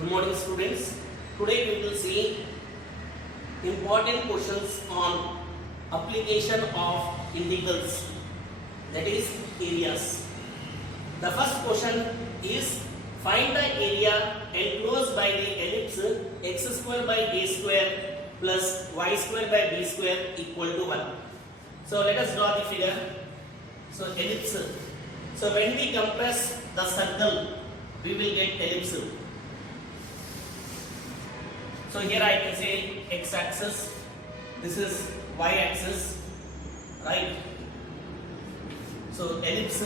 Good morning students. Today we will see important questions on application of integrals, that is areas. The first question is find the area enclosed by the ellipse x square by a square plus y square by b square equal to 1. So let us draw the figure. So ellipse. So when we compress the circle, we will get ellipse. So here I can say x axis, this is y axis, right? So ellipse,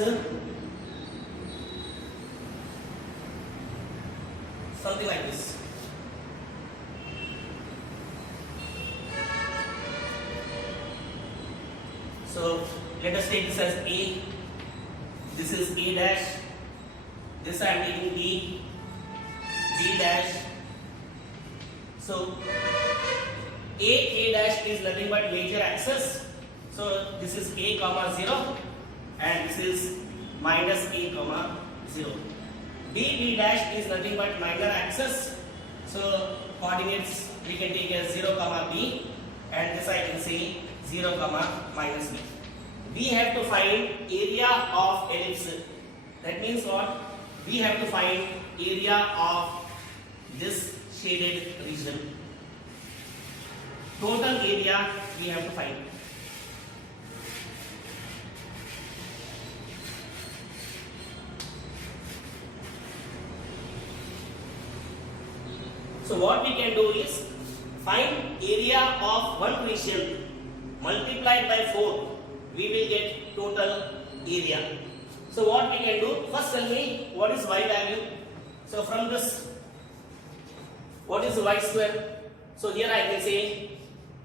something like this. So let us take this as A, this is A dash, this I am taking B, B dash. So A dash is nothing but major axis. So this is A comma 0 and this is minus A comma 0. B dash is nothing but minor axis. So coordinates we can take as 0 comma B and this I can say 0 comma minus B. We have to find area of ellipse. That means what? We have to find area of this shaded region. Total area we have to find. So what we can do is find area of one region multiplied by 4. We will get total area. So what we can do? First tell me what is y value. So from this, what is y square? So here I can say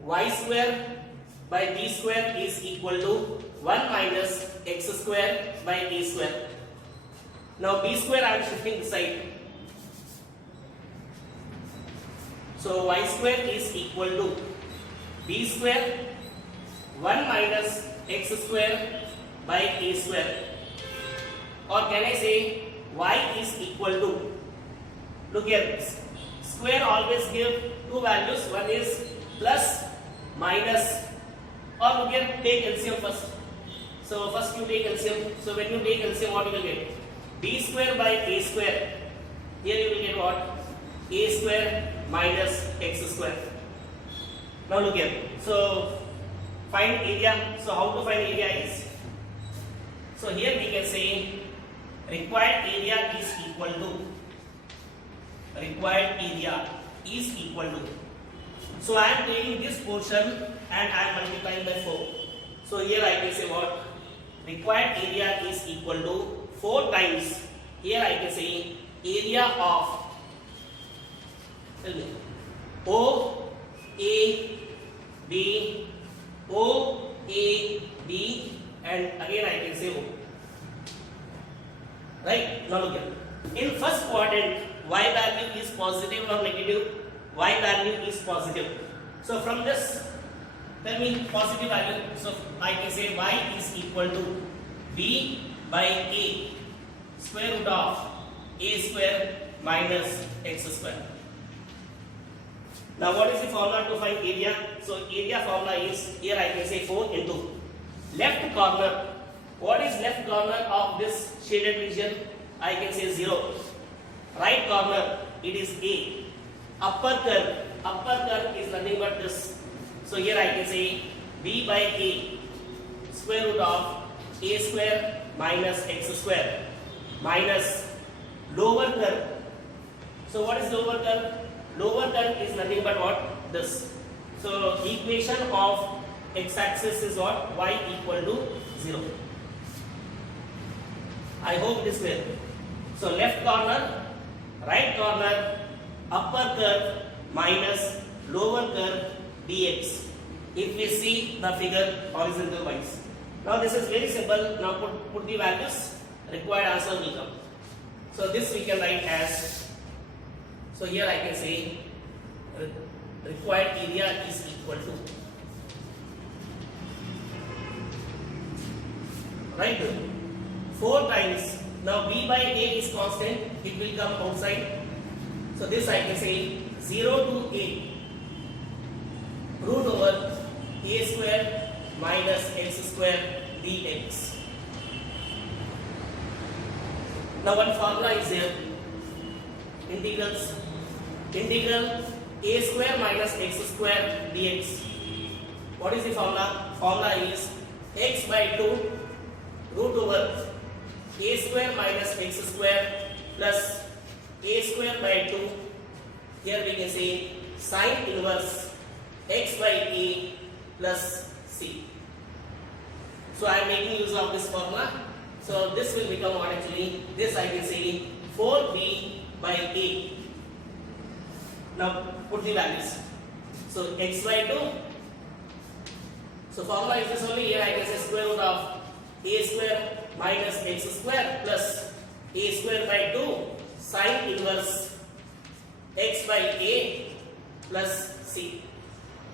y square by b square is equal to 1 minus x square by a square. Now b square I am shifting this side. So y square is equal to b square 1 minus x square by a square. Or can I say y is equal to, look here, square always give two values, one is plus, minus, or look here, take LCM first. So first you take LCM. So when you take LCM, what you will get? B square by a square. Here you will get what? A square minus x square. Now look here. So find area. So how to find area is? So here we can say required area is equal to, required area is equal to. So I am taking this portion and I am multiplying by 4. So here I can say what? Required area is equal to 4 times. Here I can say area of, tell me, O A B, O A B, and again I can say O. Right? Now look here. In first quadrant, y value is positive or negative? Y value is positive. So from this, tell me positive value. So I can say y is equal to b by a square root of a square minus x square. Now what is the formula to find area? So area formula is, here I can say 4 into left corner. What is left corner of this shaded region? I can say 0. Right corner, it is A. Upper curve is nothing but this. So here I can say B by A square root of A square minus x square minus lower curve. So what is lower curve? Lower curve is nothing but what? This. So equation of x axis is what? Y equal to 0. I hope it is clear. So left corner, right corner, upper curve minus lower curve dx. If we see the figure horizontal wise. Now this is very simple. Now put the values. Required answer will come. So this we can write as, so here I can say required area is equal to, right, 4 times. Now b by a is constant, it will come outside. So this I can say 0 to a root over a square minus x square dx. Now one formula is there. Integral a square minus x square dx. What is the formula? Formula is x by 2 root over a square minus x square plus a square by 2. Here we can say sine inverse x by a plus c. So I am making use of this formula. So this will become what actually? This I can say 4b by a. Now put the values. So x by 2. So formula is this only. Here I can say square root of a square minus x square plus a square by 2 sine inverse x by a plus c.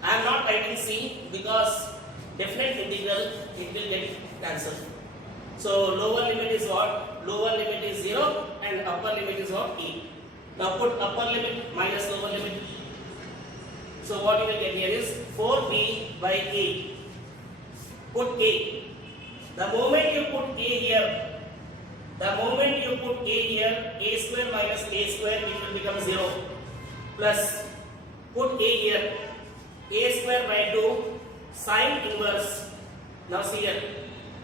I am not writing c because definite integral it will get cancelled. So lower limit is what? Lower limit is 0 and upper limit is what? A. Now put upper limit minus lower limit. So what you will get here is 4b by a. Put a. The moment you put a here, a square minus a square, it will become 0. Plus, put a here, a square by 2, sine inverse. Now see here,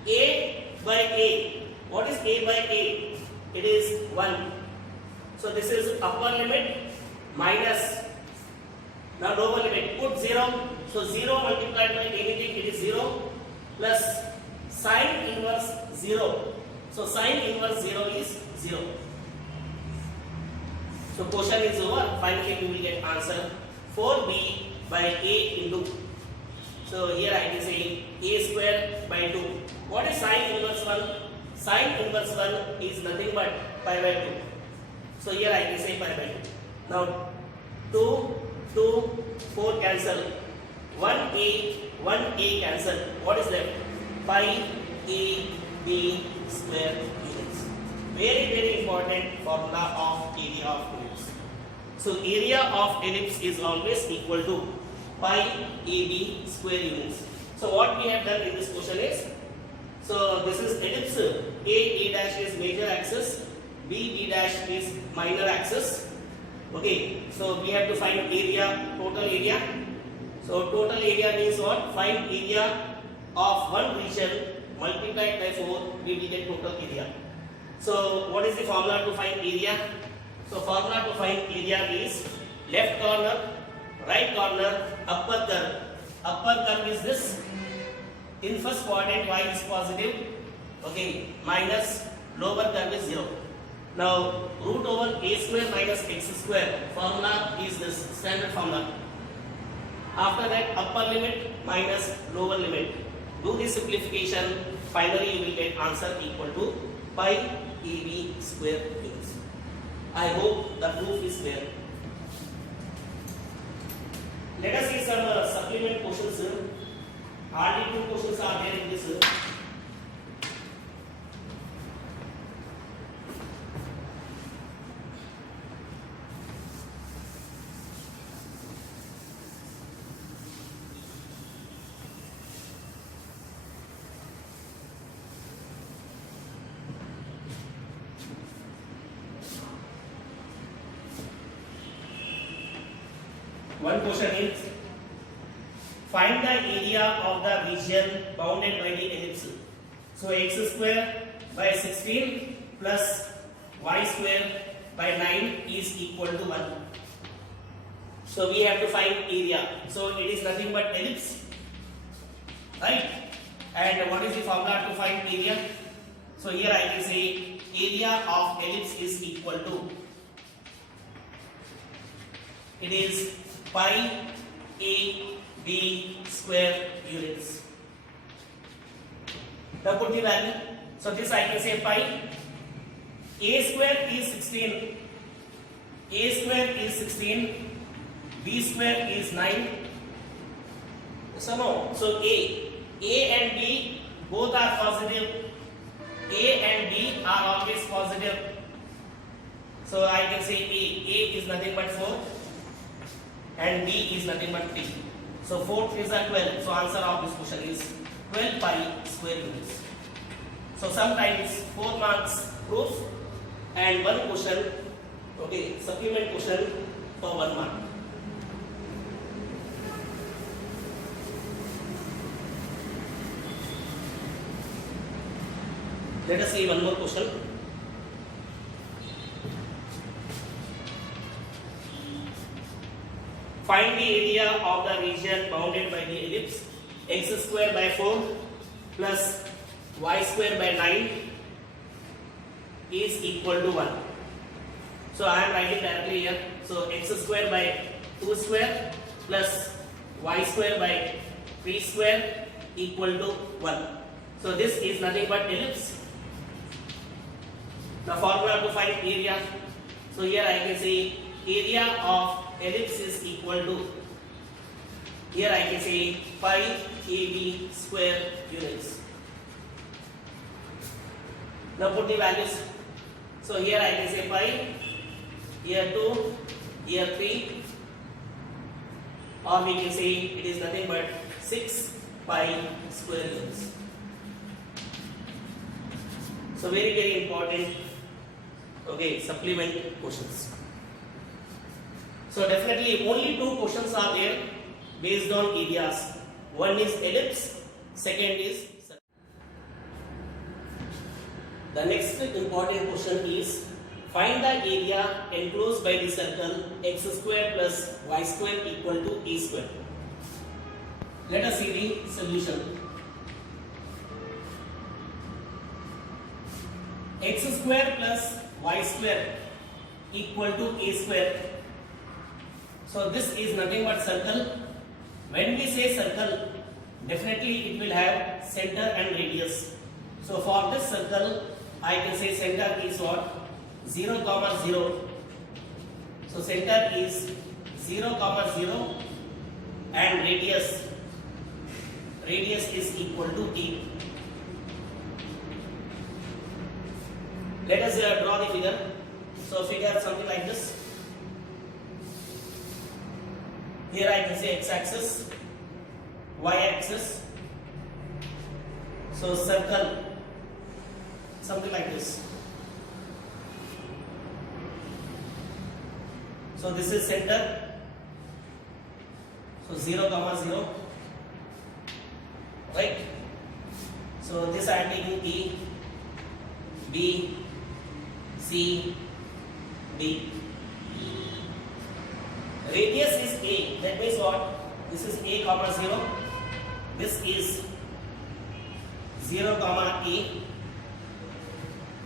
a by a. What is a by a? It is 1. So this is upper limit minus. Now lower limit, put 0. So 0 multiplied by anything, it is 0. Plus sine inverse 0. So sine inverse 0 is 0. So question is over. Finally we will get answer 4b by a into. So here I can say a square by 2. What is sine inverse 1? Sine inverse 1 is nothing but pi by 2. So here I can say pi by 2. Now 2, 2, 4 cancel. 1a cancel. What is left? Pi a b square units. Very important formula of area of ellipse. So area of ellipse is always equal to pi ab square units. So what we have done in this question is, so this is ellipse. A dash is major axis, b dash is minor axis. Okay, so we have to find area, total area. So total area means what? Find area of one region multiplied by 4, we will get total area. So what is the formula to find area? So formula to find area is left corner, right corner, upper curve. Upper curve is this. In first quadrant y is positive, okay, minus lower curve is 0. Now root over a square minus x square, formula is this standard formula. After that upper limit minus lower limit. Do this simplification, finally you will get answer equal to pi ab square units. I hope the proof is clear. Let us see some supplement questions. Hardly 2 questions are there in this. One question is, find the area of the region bounded by the ellipse. So x square by 16 plus y square by 9 is equal to 1. So we have to find area. So it is nothing but ellipse, right? And what is the formula to find area? So here I can say area of ellipse is equal to, it is pi a b square units. Now put the value. So this I can say pi. A square is 16. A square is 16. B square is 9. So no. So A and B both are positive. A and B are always positive. So I can say A is nothing but 4 and B is nothing but 3. So 4 3s are 12. So answer of this question is 12 pi square units. So sometimes 4 marks proof and 1 question, okay, supplement question for 1 mark. Let us see one more question. Find the area of the region bounded by the ellipse x square by 4 plus y square by 9 is equal to 1. So I am writing directly here. So x square by 2 square plus y square by 3 square equal to 1. So this is nothing but ellipse. The formula to find area. So here I can say area of ellipse is equal to, here I can say pi AB square units. Now put the values. So here I can say pi, here 2, here 3, or we can say it is nothing but 6 pi square units. So very important, okay, supplement questions. So definitely only 2 questions are there based on areas. One is ellipse, second is circle. The next important question is find the area enclosed by the circle x square plus y square equal to a square. Let us see the solution. X square plus y square equal to a square. So this is nothing but circle. When we say circle, definitely it will have center and radius. So for this circle, I can say center is what? 0, 0. So center is 0, 0 and radius is equal to a. Let us draw the figure. So figure something like this. Here I can say x-axis, y-axis. So circle, something like this. So this is center. So 0, 0. Right? So this I am taking E, B, C, D. Radius is A. That means what? This is A, 0. This is 0, A.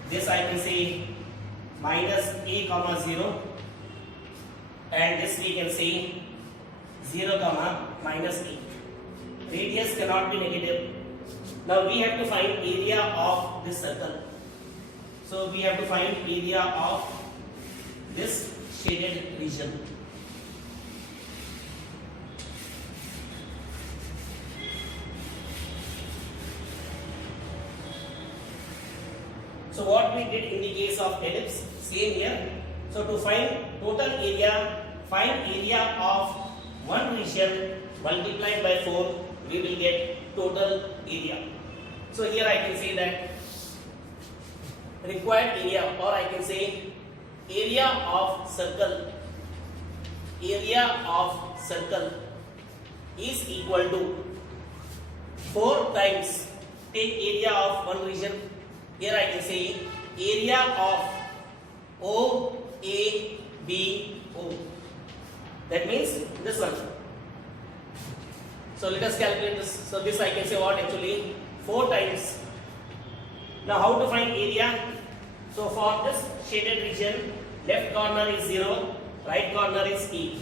This I can say minus A, 0. And this we can say 0, minus A. Radius cannot be negative. Now we have to find area of this circle. So we have to find area of this shaded region. So what we did in the case of ellipse, same here. So to find total area, find area of one region multiplied by 4, we will get total area. So here I can say that required area, or I can say area of circle is equal to 4 times, take area of one region. Here I can say area of O, A, B, O. That means this one. So let us calculate this. So this I can say what actually 4 times. Now how to find area? So for this shaded region, left corner is 0, right corner is A.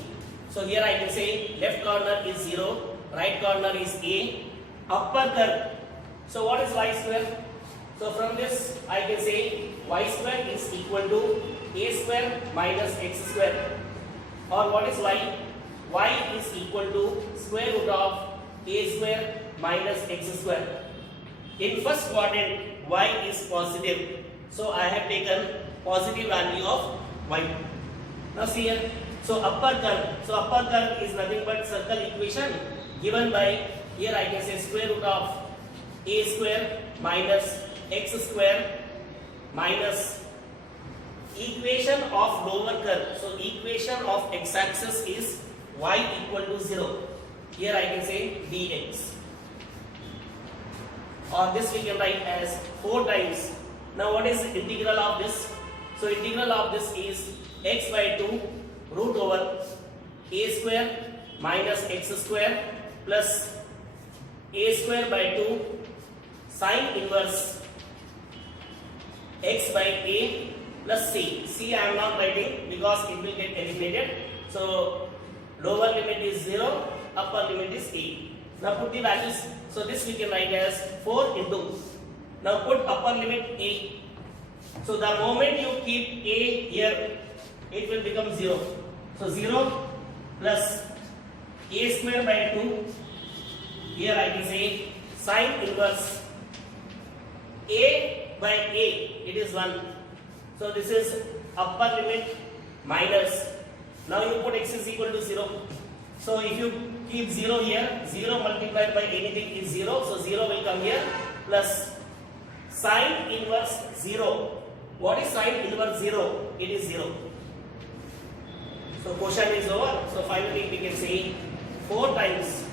So here I can say left corner is 0, right corner is A, upper curve. So what is y square? So from this I can say y square is equal to a square minus x square. Or what is y? Y is equal to square root of a square minus x square. In first quadrant y is positive. So I have taken positive value of y. Now see here. So upper curve is nothing but circle equation given by, here I can say square root of a square minus x square minus equation of lower curve. So equation of x-axis is y equal to 0. Here I can say dx. Or this we can write as 4 times. Now what is the integral of this? So integral of this is x by 2 root over a square minus x square plus a square by 2 sine inverse x by a plus c. C I am not writing because it will get eliminated. So lower limit is 0, upper limit is a. Now put the values. So this we can write as 4 into. Now put upper limit a. So the moment you keep a here, it will become 0. So 0 plus a square by 2. Here I can say sine inverse a by a. It is 1. So this is upper limit minus. Now you put x is equal to 0. So if you keep 0 here, 0 multiplied by anything is 0. So 0 will come here plus sine inverse 0. What is sine inverse 0? It is 0. So question is over. So finally we can say 4 times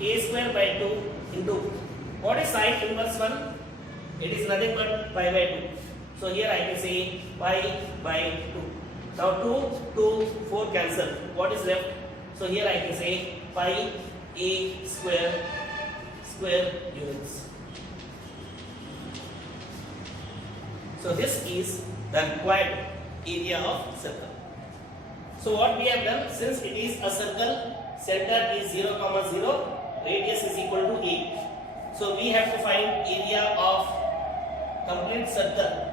a square by 2 into, what is sine inverse 1? It is nothing but pi by 2. So here I can say pi by 2. Now 2, 4 cancel. What is left? So here I can say pi a square units. So this is the required area of circle. So what we have done, since it is a circle, center is 0, 0, radius is equal to a. So we have to find area of complete circle.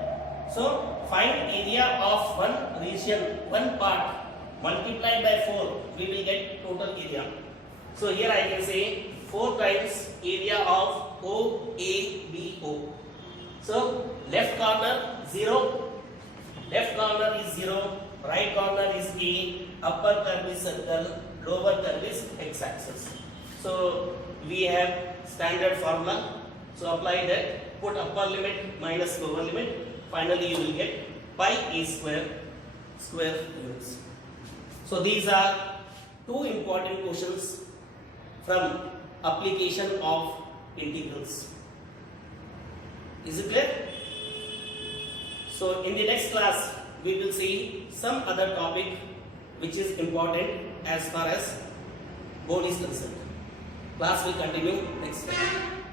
So find area of one region, one part, multiplied by 4, we will get total area. So here I can say 4 times area of OABO. So left corner 0, left corner is 0, right corner is A, upper curve is circle, lower curve is x-axis. So we have standard formula. So apply that, put upper limit minus lower limit. Finally you will get pi a square units. So these are 2 important questions from application of integrals. Is it clear? So in the next class we will see some other topic which is important as far as board is concerned. Class will continue next time.